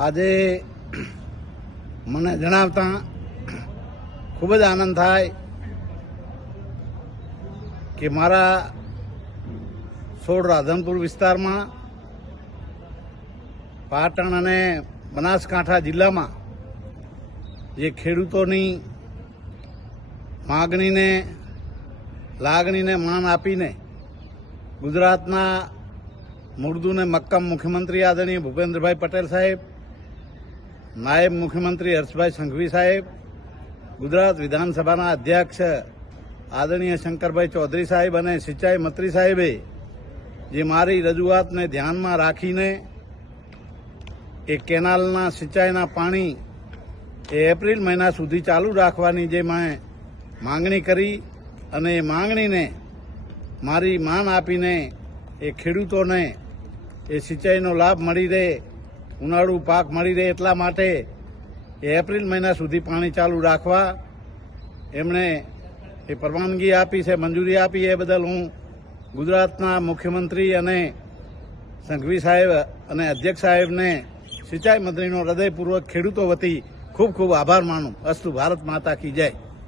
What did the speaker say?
આજે મને જણાવતા ખૂબ જ આનંદ થાય કે મારા સોળ રાધનપુર વિસ્તારમાં પાટણ અને બનાસકાંઠા જિલ્લામાં જે ખેડૂતોની માગણીને લાગણીને માન આપીને ગુજરાતના મૃદુ ને મક્કમ મુખ્યમંત્રી આદરણીય ભૂપેન્દ્રભાઈ પટેલ સાહેબ, નાયબ મુખ્યમંત્રી હર્ષભાઈ સંઘવી સાહેબ, ગુજરાત વિધાનસભાના અધ્યક્ષ આદરણીય શંકરભાઈ ચૌધરી સાહેબ અને સિંચાઈ મંત્રી સાહેબે જે મારી રજૂઆતને ધ્યાનમાં રાખીને એ કેનાલના સિંચાઈના પાણી એ એપ્રિલ મહિના સુધી ચાલુ રાખવાની જે મેં માંગણી કરી અને એ માંગણીને મારી માન આપીને એ ખેડૂતોને એ સિંચાઈનો લાભ મળી રહે, ઉનાળુ પાક મળી રહે એટલા માટે એ એપ્રિલ મહિના સુધી પાણી ચાલુ રાખવા એમણે એ પરવાનગી આપી છે, મંજૂરી આપી. એ બદલ હું ગુજરાતના મુખ્યમંત્રી અને સંઘવી સાહેબ અને અધ્યક્ષ સાહેબને સિંચાઈ મંત્રીનો હૃદયપૂર્વક ખેડૂતો વતી ખૂબ ખૂબ આભાર માનું. અસ્તુ ભારત માતા કી જય.